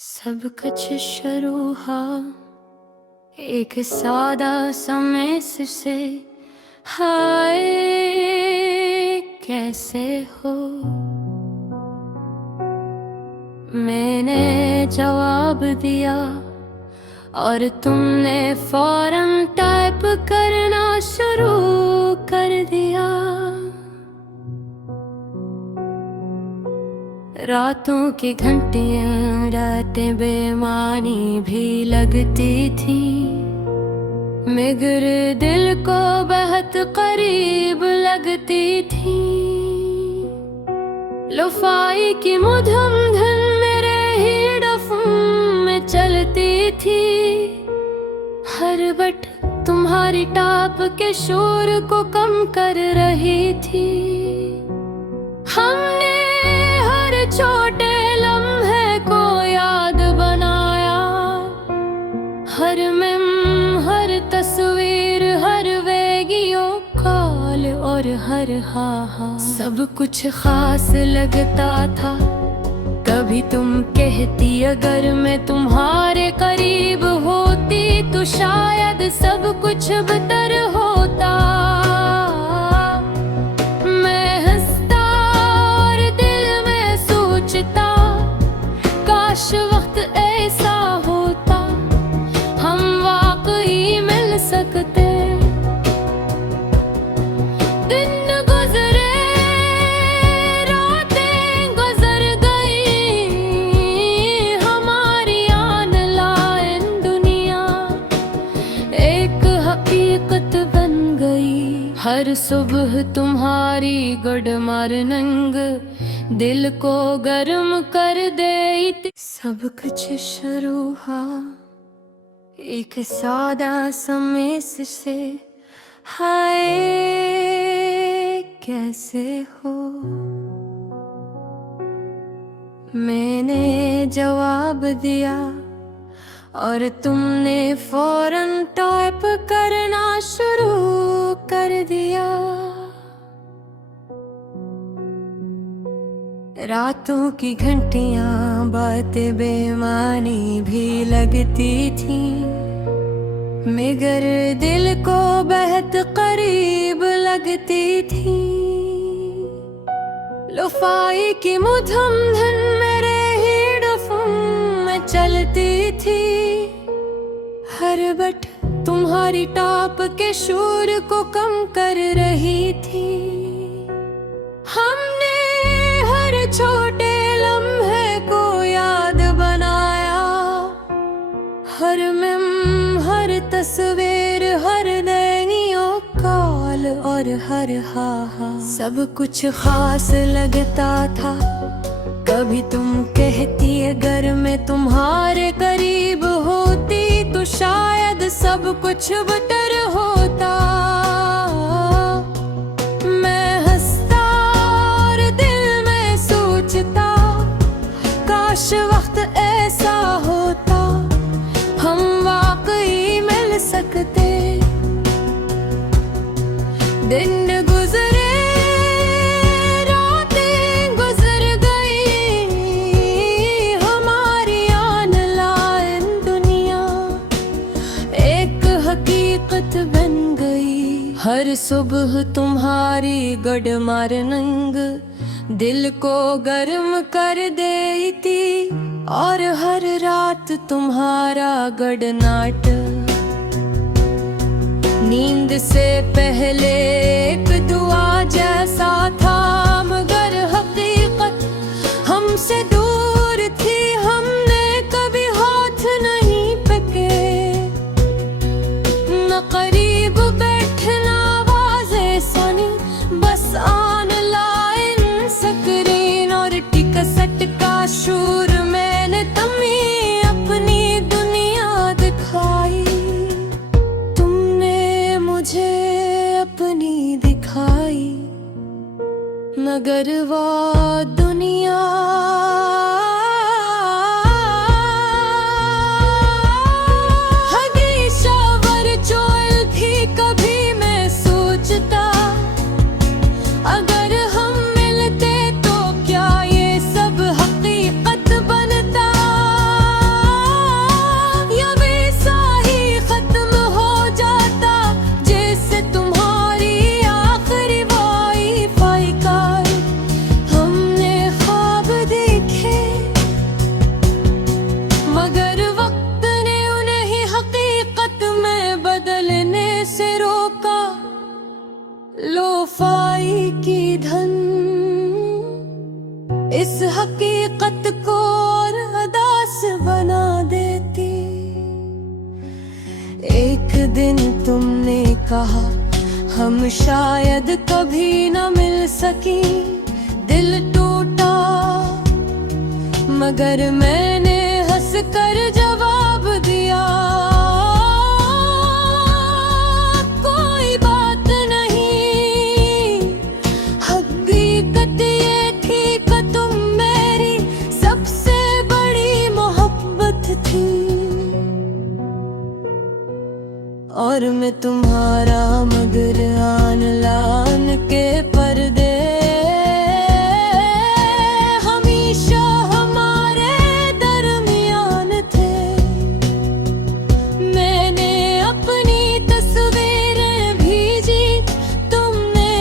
सब कुछ शुरू हुआ एक सादा सा मैसेज से, हाय कैसे हो। मैंने जवाब दिया और तुमने फौरन टाइप करना शुरू कर दिया। रातों की घंटियां रातें बेमानी भी लगती थी, मगर दिल को बहुत करीब लगती थी। लोफाई की मधुम धुन मेरे हेडफोन में चलती थी, हर बट तुम्हारी टाप के शोर को कम कर रही थी। हमने छोटे लम्हे को याद बनाया, हर मेम हर तस्वीर हर वीडियो कॉल और हर हा सब कुछ खास लगता था। कभी तुम कहती अगर मैं तुम्हारे करीब होती तो शायद सब कुछ बेहतर होता। काश वक्त ऐसा होता, हम वाकई मिल सकते। दिन गुजरे रातें गुजर गई, हमारी ऑनलाइन दुनिया एक हकीकत बन गई। हर सुबह तुम्हारी गुड मॉर्निंग दिल को गर्म कर देती। सब कुछ शुरू हुआ एक सादा सा मैसेज से, हाय कैसे हो। मैंने जवाब दिया और तुमने फौरन टाइप करना शुरू कर दिया। रातों की घंटियां बातें बेमानी भी लगती थी, मगर दिल को बहुत करीब लगती थी। लोफाई की मधुम धुन मेरे हेडफोन में चलती थी, हर बट तुम्हारी टाप के शोर को कम कर रही थी। हमने छोटे लम्हे को याद बनाया, हर मेम हर तस्वीर हर वीडियो कॉल और हर हा सब कुछ खास लगता था। कभी तुम कहती अगर मैं तुम्हारे करीब होती तो शायद सब कुछ बेहतर होता। काश वक्त ऐसा होता, हम वाकई मिल सकते। दिन गुजरे रातें गुजर गई, हमारी ऑनलाइन दुनिया एक हकीकत बन गई। हर सुबह तुम्हारी गुड मॉर्निंग दिल को गर्म कर देती, और हर रात तुम्हारा गुड नाइट नींद से पहले एक दुआ जैसा था। मगर हकीकत हमसे दूर थी, हमने कभी हाथ नहीं पके न करीब बैठना आवाज़ें सुनी, बस ऑनलाइन स्क्रीन और टिकट का शोर। मैंने तुम्हें अपनी दुनिया दिखाई, तुमने मुझे अपनी दिखाई, मगर वो दुनिया हमेशा वर्चुअल थी। कभी मैं सोचता अगर हम मिलते तो क्या ये सब हकीकत बनता। दिन तुमने कहा हम शायद कभी न मिल सकी, दिल टूटा मगर मैंने हंस कर जवाब दिया, कोई बात नहीं। हकीकत ये थी कि तुम मेरी सबसे बड़ी मोहब्बत थी और मैं तुम्हारा, मगर आन लान के पर्दे हमेशा हमारे दरमियान थे। मैंने अपनी तस्वीरें भेजी, तुमने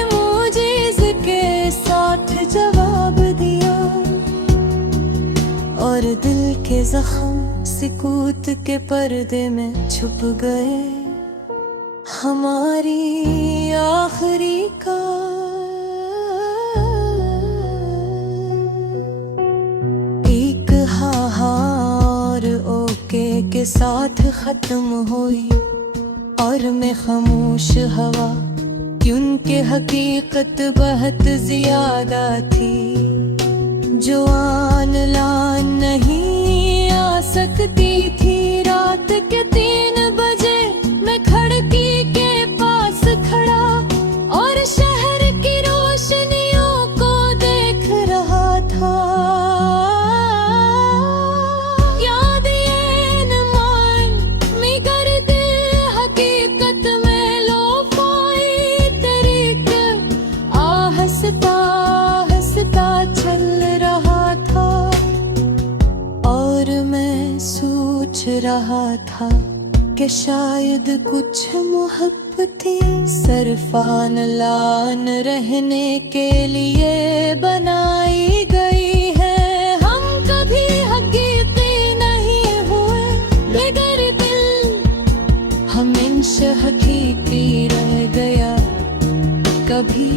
इमोजीज के साथ जवाब दिया और दिल के जख्म सुकूत के पर्दे में छुप गए, हमारी आखिरी का एक और ओके के साथ खत्म हुई और मैं खामोश हवा, क्योंकि हकीकत बहुत ज्यादा थी जो आन लान नहीं आ सकती थी। रात के 3 बजे मैं खिड़की के पास खड़ा और शहर की रोशनियों को देख रहा था। याद ये न मान मगर दिल हकीकत में लो पाई तेरी हंसता हंसता चल रहा था और मैं सोच रहा था कि शायद कुछ मोहब्बतें सरफान लान रहने के लिए बनाई गई है। हम कभी हकीकी नहीं हुए मगर दिल हमेशा हकीकी रह गया। कभी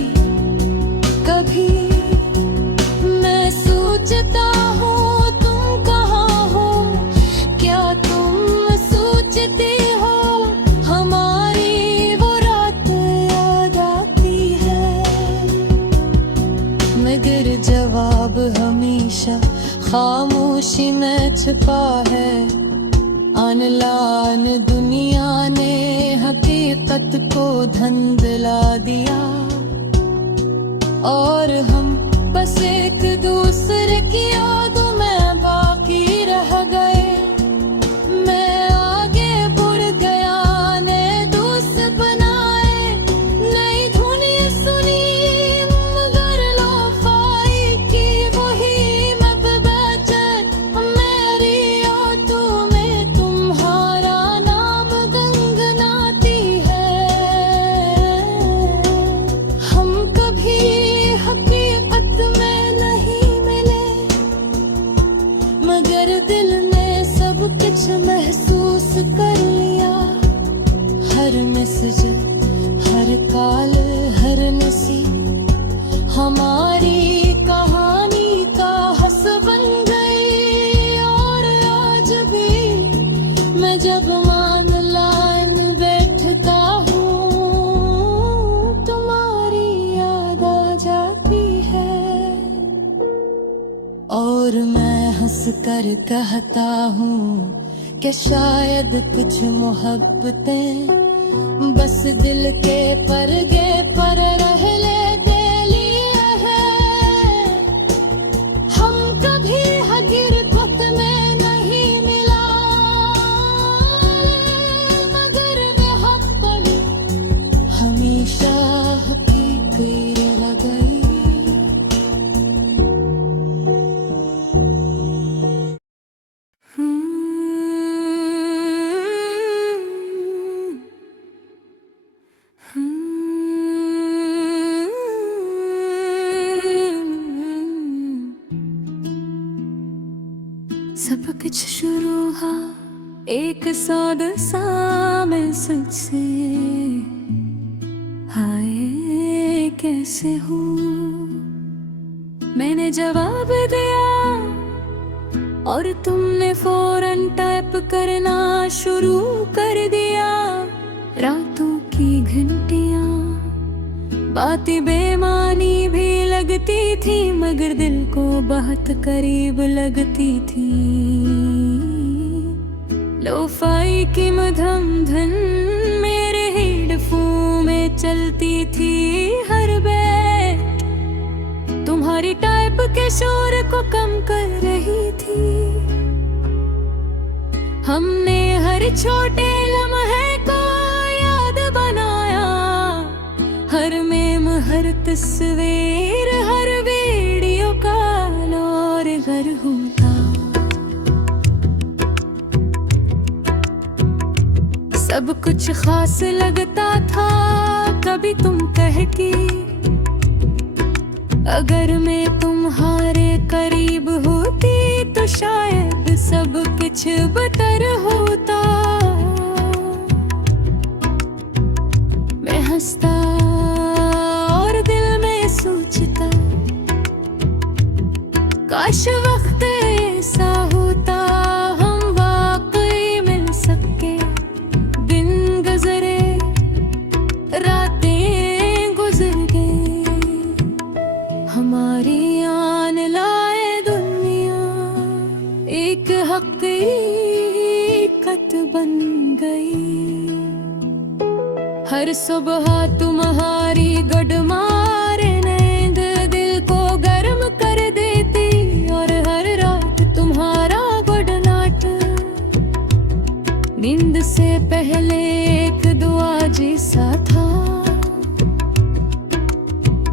कभी मैं सोचता हूँ तुम कहाँ हो, क्या तुम सोचते हो हमारी वो रात याद आती है, मगर जवाब हमेशा खामोशी में छुपा है। आन लान दुनिया ने हकीकत को धुंधला दिया और हम बस एक दूसरे की यादों में बाकी रह गए। मैं आगे बढ़ गया, नए दोस्त बनाए, नई धुनिया सुनी मगर लोफाई की वही मैं बेचैन। मेरी यादों में तुम्हारा नाम गुनगुनाती है। हम कभी हकीकत में नहीं मिले मगर दिल ने सब कुछ महसूस कर लिया। हर मैसेज, हर कॉल, हर नसी हमारी कहानी का हंस बन गई और आज भी मैं जब मान लाइन बैठता हूँ तुम्हारी याद आ जाती है और मैं हंस कर कहता हूँ कि शायद कुछ मोहब्बतें बस दिल के परगे पर रह लेते लिए हैं। हम कभी हकीकत में नहीं मिला मगर वह पल हमेशा हकीकी रह गई। सब कुछ शुरू हुआ एक सौदा सा मैसेज से, हाय कैसे हो। मैंने जवाब दिया और तुमने फौरन टाइप टाइप करना शुरू कर दिया। रातों की घंटियां बातें बेमानी भी लगती थी, मगर दिल को बहुत करीब लगती थी। लोफाई की मधम धन मेरे हेडफोन में चलती थी हर बैठ, तुम्हारी टाइप के शोर को कम कर रही थी। हमने हर छोटे लम्हे को याद बनाया, हर मेम, हर तस्वीर, हर वीडियो कॉल और घर होता। सब कुछ खास लगता था, कभी तुम कहती अगर मैं तुम्हारे करीब होती तो शायद सब कुछ बेहतर होता। मैं हंसता और दिल में सोचता, काश वक्त ऐसा होता हम वाकई मिल सके। दिन गुजरे, रातें गुजर गई, हमारी आन लाए दुनिया एक हकीकत बन गई। हर सुबह तुम्हारी गुड मॉर्निंग नींद दिल को गर्म कर देती, और हर रात तुम्हारा गुड नाइट नींद से पहले एक दुआ जैसा था।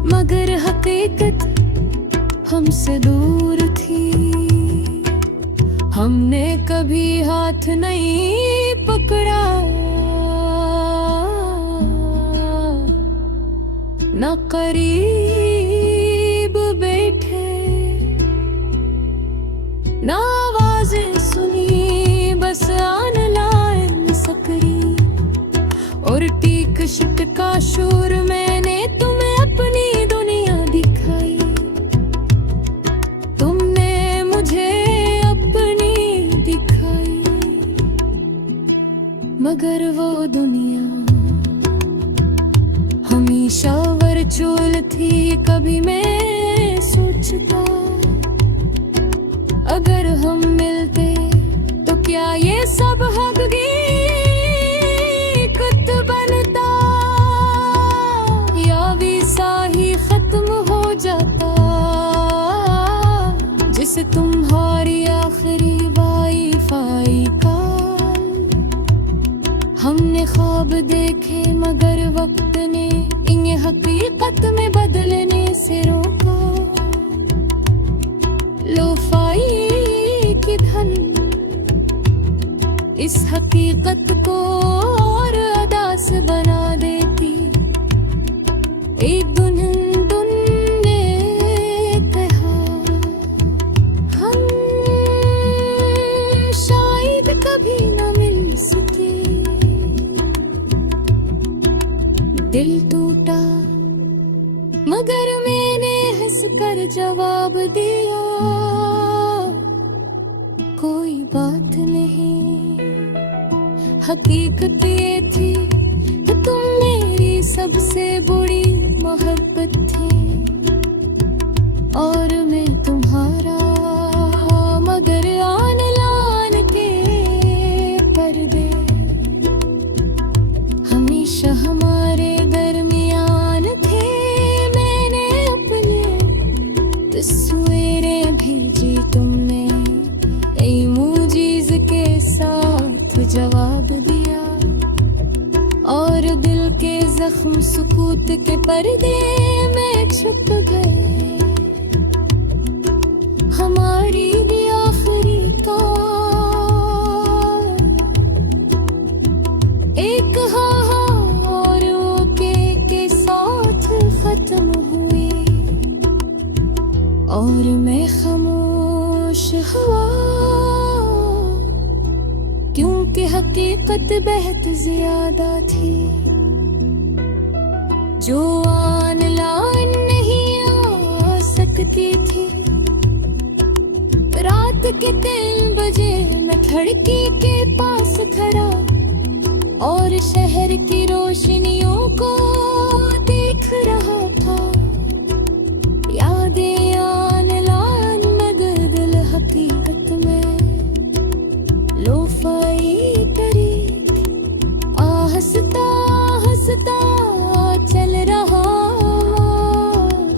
मगर हकीकत हमसे दूर थी, हमने कभी हाथ नहीं पकड़ा, न करीब बैठे, न आवाजें सुनी, बस ऑनलाइन सक्रिय और टीक शिट का शोर। मैंने तुम्हें अपनी दुनिया दिखाई, तुमने मुझे अपनी दिखाई, मगर वो दुनिया हमेशा वर्चुअल थी। कभी मैं सोचता अगर हम मिलते तो क्या ये सब हकीकत बनता, या वीसा ही खत्म हो जाता, जिसे तुम्हारी आखिरी वाईफाई का। हमने ख्वाब देखे मगर वक्त ने इन्हें हकीकत में बदलने से रोका। लोफाई की धन इस हकीकत को और अदास बना देती। एक दुन ने कहा हम शायद कभी न मिल सके। दिल टूटा मगर मैंने हंसकर जवाब दिया, कोई बात नहीं। हकीकत ये थी कि तुम मेरी सबसे बड़ी मोहब्बत थी और मैं तुम्हारा। मगर ऑनलाइन के पर्दे हमेशा हमारे दरमियान थे। मैंने अपने तस्वीरें भेजी, तुमने इमोजीज के साथ जवाब दिया, और दिल के जख्म सुकूत के पर्दे में छुप गए। हमारी भी आखिरी कॉल एक हाँ और ओके के साथ खत्म हुई, और मैं खामोश हुआ क्योंकि हकीकत बहुत ज्यादा थी जो ऑनलाइन नहीं आ सकती थी। रात के 3 बजे मैं धड़की के पास खड़ा और शहर की रोशनियों को देख रहा था। यादें आने लान मगर दिल हकीकत में लोफाई तरीक हंसता हंसता चल रहा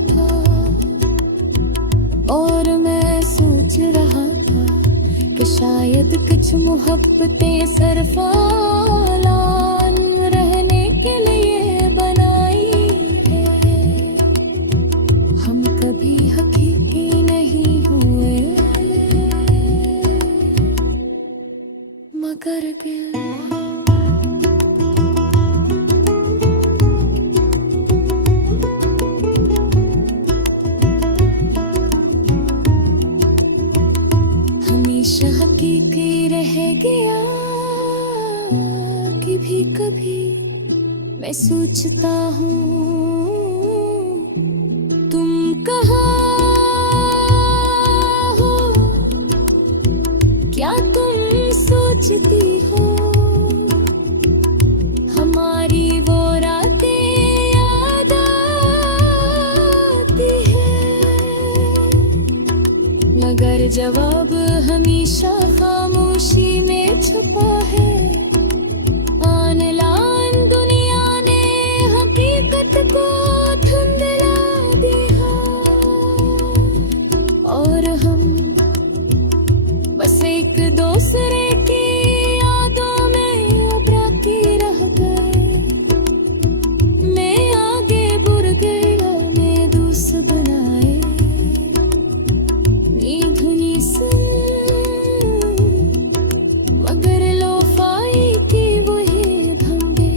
था। और मैं सोच रहा था कि शायद कुछ मोहब्बतें सरफालान रहने के लिए बनाई है। हम कभी हकीकी नहीं हुए मगर गिल हमेशा हकीकी रह गया। कभी कभी मैं सोचता हूँ तुम कहाँ हो, क्या तुम सोचती हो हमारी वो रातें याद आती है। मगर जवाब हमेशा खामोशी में छुपा है। आन लान दुनिया ने हकीकत को धुंधला दिया और हम बस एक दूसरे की यादों में उभरा के रह गए। मैं आगे बुर गया मैं दूस बनाए धुनी सुन मगर लोफाई की वही धंधे।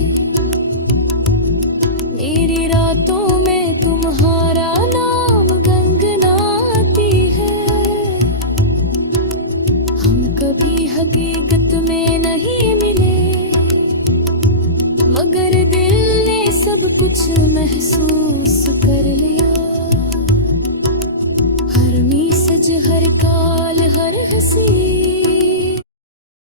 मेरी रातों में तुम्हारा नाम गंगनाती है। हम कभी हकीकत में नहीं मिले मगर दिल ने सब कुछ महसूस कर लिया। हर मीसज हर काल हर हंसी